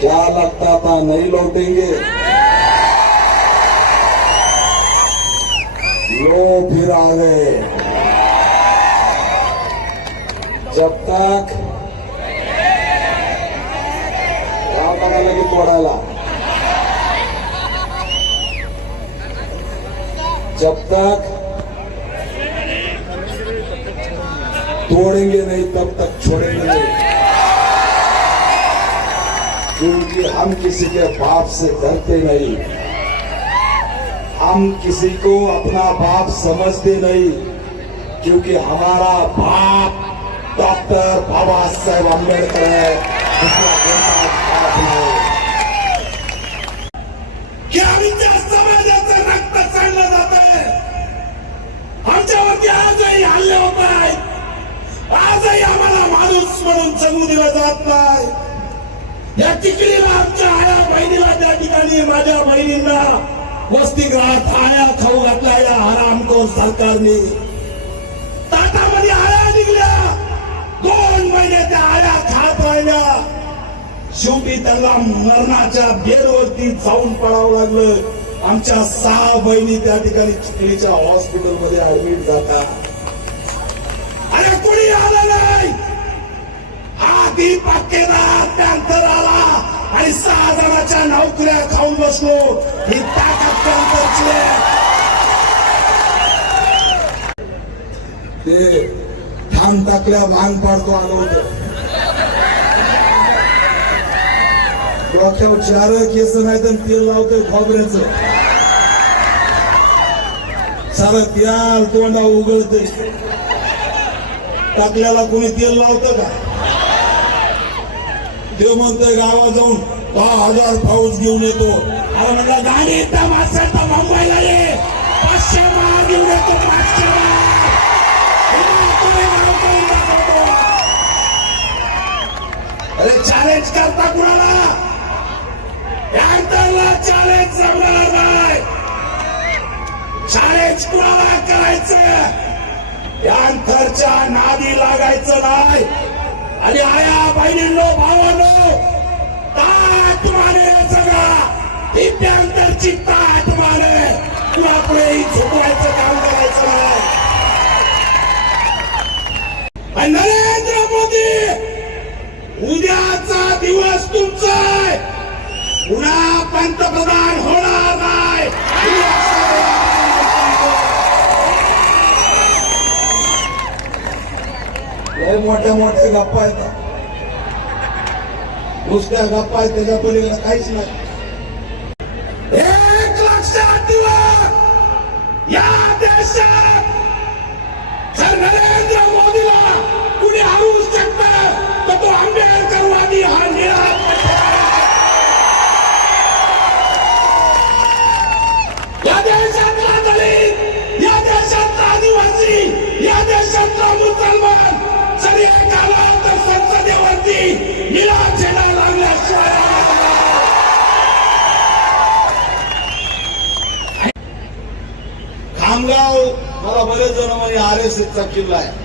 क्या लगता था नहीं लौटेंगे? लो, फिर आ गए। जब तक राम म्हणाला की तोडायला जब तक तोड़ेंगे नहीं, तब तक छोड़ेंगे नहीं। क्योंकि हम किसी के बाप से डरते नहीं। हम किसी को अपना बाप समझते नहीं क्योंकि हमारा बाप डॉक्टर बाबा साहेब आंबेडकर है। की आम्ही त्या समाजाचं रक्त सांडलं जात आहे आमच्यावरती आजही हल्ले होत आहेत आजही आम्हाला माणूस म्हणून जगू दिला जात नाही या तिकडीला आमच्या आया बहिणीला त्या ठिकाणी माझ्या बहिणींना वसतिगृहात आया खाऊ घातला या हरामखोर सरकारने. ताटामध्ये आया निघल्या. दोन महिने त्या आया खात राहिल्या. शेवटी त्याला मरणाच्या बेरवरती जाऊन पडावं लागलं. आमच्या सहा बहिणी त्या ठिकाणी चिखलीच्या हॉस्पिटलमध्ये ऍडमिट जातात हा दीपक केला त्यानंतर आला आणि सहा जणांच्या नोकऱ्या खाऊन बसलो. ही ताकद त्यांची आहे. ते ठाम टाकल्या भांग पाडतो आलो होतो. डोक्यावर चार केस नाही तर तेल लावतोय खोबऱ्याच. सारं त्याल तोंडा उघडते टाकल्याला कोणी तेल लावतं का? ते म्हणतोय गावात जाऊन दहा हजार पाऊस घेऊन येतो. अरे म्हणला गाडी एकदम असेल तर मुंबईला ये. पाचशे माळ घेऊन येतो पाचशे अरे चॅलेंज करता कुणाला? यांतरला चॅलेंज जमणार नाही. चॅलेंज कुणाला करायचं? यांतरच्या नादी लागायचं नाही. आणि आया बहिणींनो भावांनो ताट मारे सगळा. दिव्यांतरची ताट मारे. तुला पुढे झोपवायचं काम मोठ्या मोठ्या गप्पा येतात. नुसत्या गप्पा आहेत त्याच्या पलीकडे काहीच नाही. एक लक्षात या देशात मला बरेच जण म्हणजे आर एस एसचा किल्ला आहे.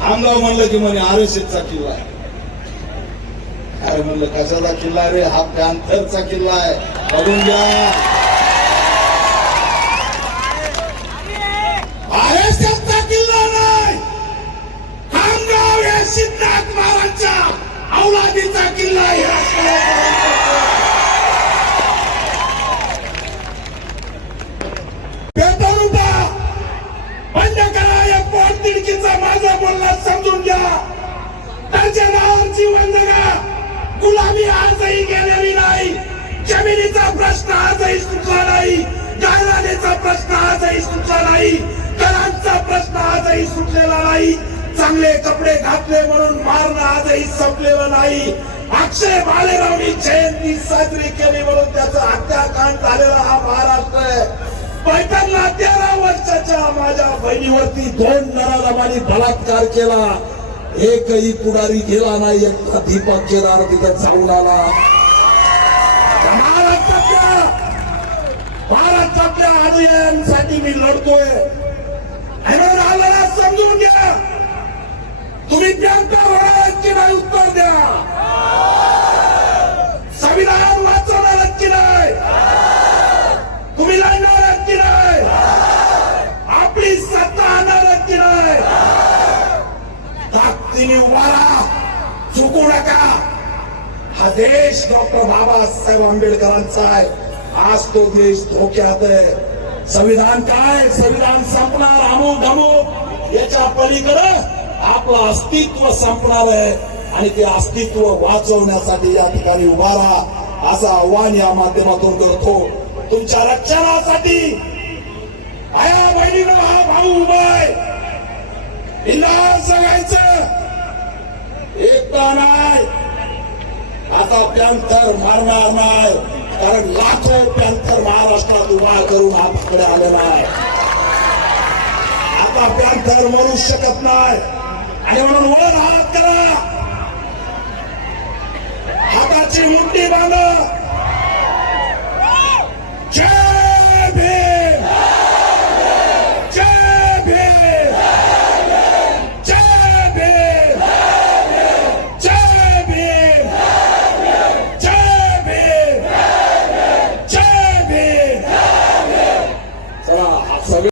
खामगाव म्हणलं की म्हणे आर एस एसचा किल्ला आहे. अरे म्हणलं कशाचा किल्ला रे? हा पॅन्थरचा किल्ला आहे? बघून घ्या. माझा बोलणं समजून घ्या. त्यांच्या नावावर जीवन जगा गुलामी आजही गेलेली नाही. जमिनीचा प्रश्न आजही सुटला नाही. गायरानेचा प्रश्न आजही सुटला नाही. घरांचा प्रश्न आजही सुटलेला नाही. चांगले कपडे घातले म्हणून मारणं आजही संपलेलं नाही. अक्षय बालेरावनी जयंती साजरी केली म्हणून त्याचा हत्याकांड झालेला बहिणीवरती दोन नराधमांनी बलात्कार केला. एकही पुढारी गेला नाही एकटा दीपक केदार तिथं जाऊन आला. महाराष्ट्रातल्या महाराष्ट्रातल्या अनुयायांसाठी मी लढतोय. म्हणून आलेला समजून घ्या. तुम्ही बँका भरा नाही उत्तर द्या संविधान वाचवणार की नाही तुम्ही लढणार आहात की नाही आपली सत्ता आणणार आहात की नाही ताकदीने उभारा चुकू नका. हा देश डॉक्टर बाबासाहेब आंबेडकरांचा आहे. आज तो देश धोक्यात आहे. संविधान काय? संविधान संपणार अमुक अमुक याच्या पलीकडे आपलं अस्तित्व संपणार आहे. आणि ते अस्तित्व वाचवण्यासाठी या ठिकाणी उभा राहा असं आव्हान या माध्यमातून करतो. तुमच्या रक्षणासाठी आया बहिणीनं हा भाऊ उभा आहे. सांगायचं. एकटा नाही. आता पॅन्थर मारणार नाही. कारण लाखो पॅन्थर महाराष्ट्रात उभा करून हाताकडे आलेला आहे आता पॅन्थर मरू शकत नाही. आणि म्हणून वर हात करा. हाताची मुठी बांधा.